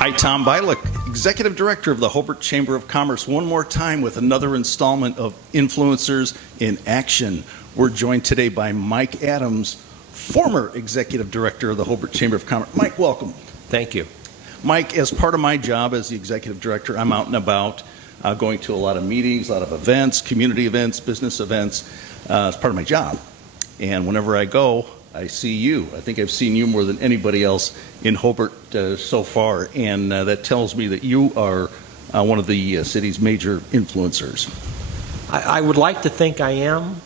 Hi, Tom Bialik, Executive Director of the Hobart Chamber of Commerce. One more time with another installment of Influencers in Action. We're joined today by Mike Adams, former Executive Director of the Hobart Chamber of Commerce. Mike, welcome. Thank you. Mike, as part of my job as the Executive Director, I'm out and about, going to a lot of meetings, a lot of events, community events, business events, as part of my job. And whenever I go, I see you. I think I've seen you more than anybody else in Hobart so far, and that tells me that you are one of the city's major influencers. I would like to think I am.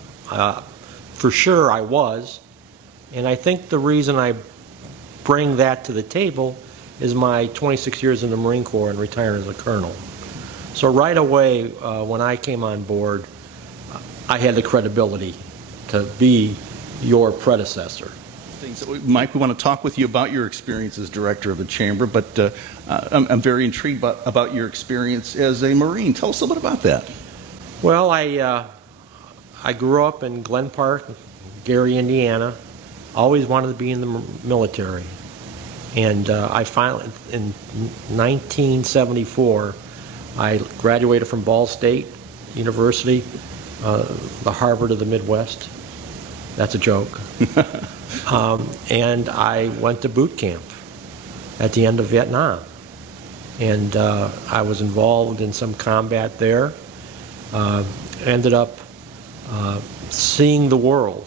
For sure I was. And I think the reason I bring that to the table is my 26 years in the Marine Corps and retiring as a colonel. So right away, when I came on board, I had the credibility to be your predecessor. Mike, we want to talk with you about your experience as director of the chamber, but I'm very intrigued about your experience as a Marine. Tell us a little bit about that. Well, I grew up in Glen Park, Gary, Indiana. Always wanted to be in the military. And I finally, in 1974, I graduated from Ball State University, the Harvard of the Midwest. That's a joke. And I went to boot camp at the end of Vietnam. And I was involved in some combat there. Ended up seeing the world.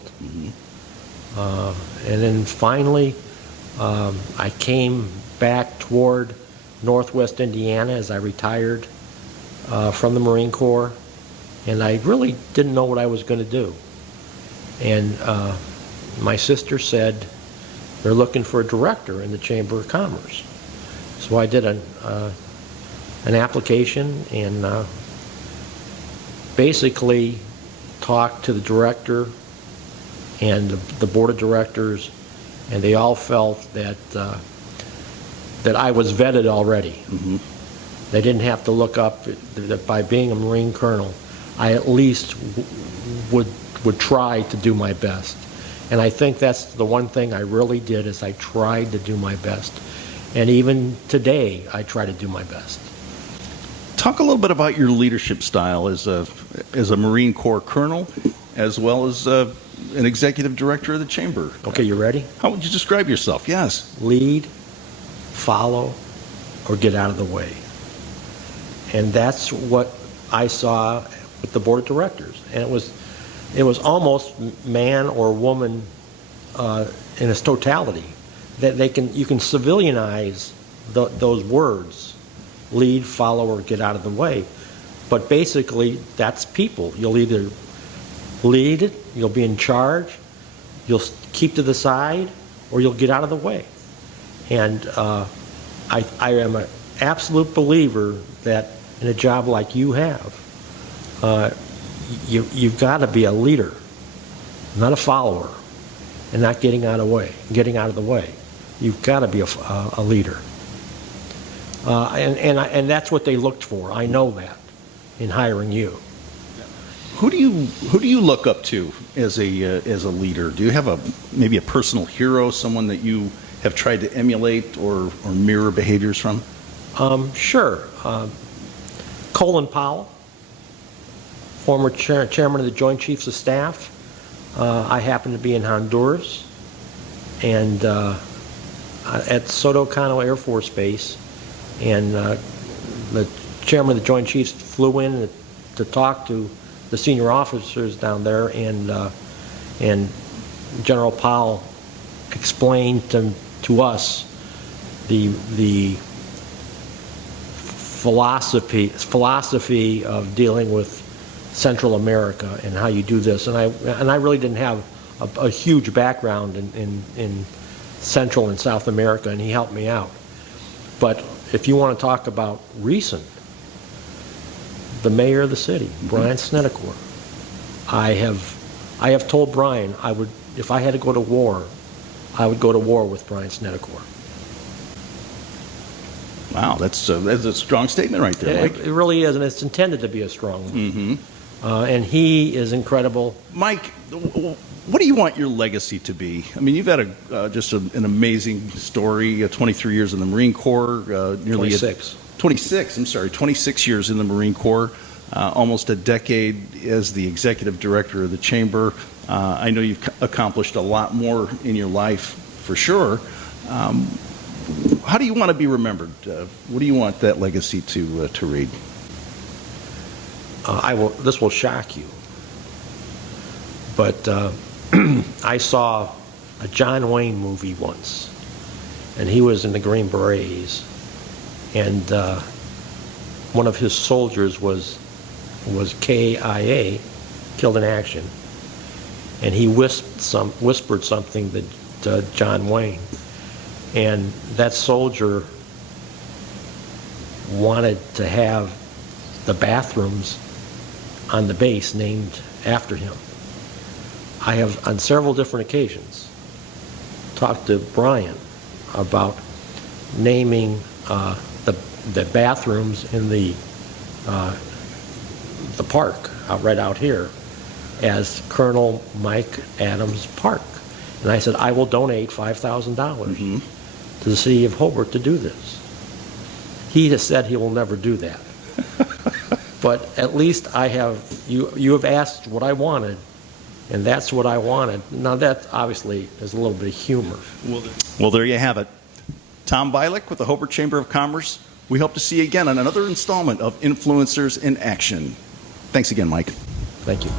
And then finally, I came back toward Northwest Indiana as I retired from the Marine Corps. And I really didn't know what I was going to do. And my sister said, they're looking for a director in the Chamber of Commerce. So I did an application and basically talked to the director and the board of directors, and they all felt that that I was vetted already. They didn't have to look up that by being a Marine colonel, I at least would try to do my best. And I think that's the one thing I really did, is I tried to do my best. And even today, I try to do my best. Talk a little bit about your leadership style as a Marine Corps colonel, as well as an executive director of the chamber. Okay, you ready? How would you describe yourself? Yes. Lead, follow, or get out of the way. And that's what I saw with the board of directors. And it was almost man or woman in its totality. That you can civilianize those words, lead, follow, or get out of the way. But basically, that's people. You'll either lead, you'll be in charge, you'll keep to the side, or you'll get out of the way. And I am an absolute believer that in a job like you have, you've got to be a leader, not a follower, and not getting out of the way. You've got to be a leader, and that's what they looked for. I know that in hiring you. Who do you look up to as a leader? Do you have maybe a personal hero, someone that you have tried to emulate or mirror behaviors from? Sure. Colin Powell, former chairman of the Joint Chiefs of Staff. I happened to be in Honduras and at Soto Cano Air Force Base, and the chairman of the Joint Chiefs flew in to talk to the senior officers down there, and General Powell explained to us the philosophy of dealing with Central America and how you do this. And I really didn't have a huge background in Central and South America, and he helped me out. But if you want to talk about recent, the mayor of the city, Brian Snedeker, I have told Brian if I had to go to war, I would go to war with Brian Snedeker. Wow, that's a strong statement right there, Mike. It really is, and it's intended to be a strong one. And he is incredible. Mike, What do you want your legacy to be? I mean, you've had an amazing story, 23 years in the Marine Corps, nearly 26 years in the Marine Corps, almost a decade as the executive director of the Chamber. I know you've accomplished a lot more in your life, for sure. How do you want to be remembered? What do you want that legacy to read? This will shock you, but I saw a John Wayne movie once, and he was in the Green Berets, and one of his soldiers was KIA, killed in action, and he whispered something to John Wayne, and that soldier wanted to have the bathrooms on the base named after him. I have, on several different occasions, talked to Brian about naming the bathrooms in the park right out here as Colonel Mike Adams Park. And I said, I will donate $5,000 to the city of Hobart to do this. He has said he will never do that. But at least you have asked what I wanted, and that's what I wanted. Now that obviously is a little bit of humor. Well, there you have it. Tom Bialik with the Hobart Chamber of Commerce. We hope to see you again on another installment of Influencers in Action. Thanks again, Mike. Thank you.